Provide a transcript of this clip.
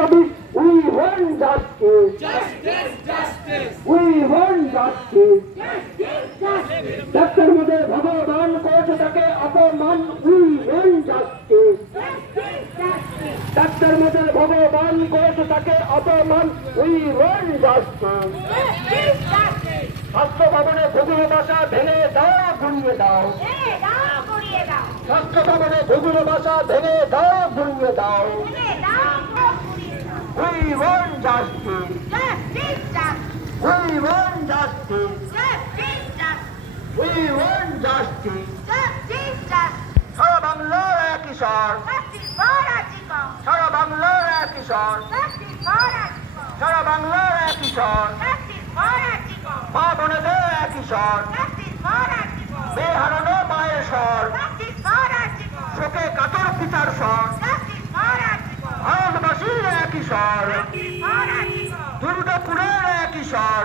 2024 we want justice, we want justice. Doctor মধ্যে ভগবান করেছে তাকে অপমান, we want justice. ডাক্তার মধ্যে ভগবান করেছে তাকে অপমান, we want justice. স্বাস্থ্য ভবনে ভূগোল ভাষা ভেঙে দাও, গুড়িয়ে দাও। স্বাস্থ্য ভবনে ভূগোল ভাষা ভেঙে দাও, গুড়িয়ে দাও। We want justice. We want justice. We want justice. সারা বাংলার একই স্বর, সারা বাংলার একই স্বর, সারা বাংলার একই স্বর, মা বোনেদের একই স্বর, মেয়ে হারানো মায়ের স্বর, শোকে কাতর পিতার স্বর, ভারতবাসীর একই স্বর, দুর্গাপুরের একই স্বর।